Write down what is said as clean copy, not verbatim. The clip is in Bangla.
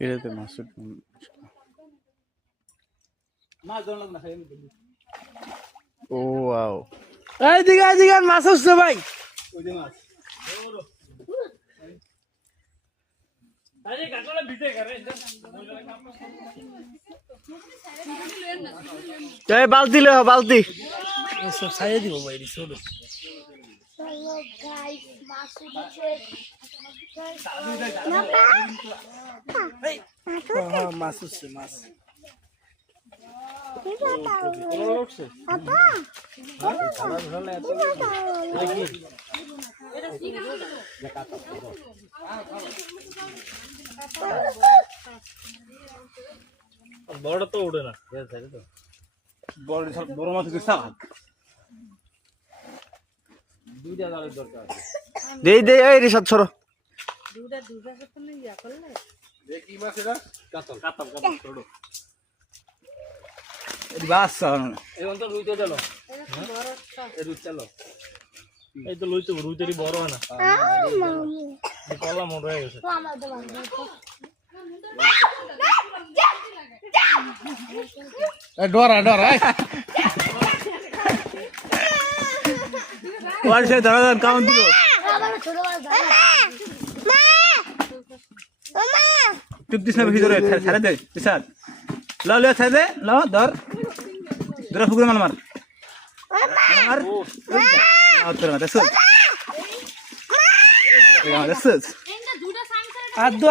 এটাতে মাসুদ ও ওয়াও এইদিকে মাছ হচ্ছে ভাই। এই বালতি লে বালতি সব ছাইয়ে দিব ভাই ছোট। মাছ হচ্ছে মাছ। বড় তো উঠে না বড় মাছ দিছা দুইটা জালের দরকার দেই দেই এই রিসাদ ছড়ো দুটা সাথে ইয়া করলে কি মাছ এটা কাতল কাতল কাতল ছোট এই বাস এই অন্তর রুইতে চলো এই রুই চলো এই তো লইতে রুইতেরই বড় হয় না কলা মোড় হয়ে গেছে ডরা ডরা ওয়াল সে ধরা কাউন্ট দিল তুই দিস না ভিতরে ছাড়ে দে রিসাদ লাও লে ছাড়ে দে লাও ধর ধরে ফুকুর মার মার মার আউতর না দেখ দেখ দুটা সামনে আদু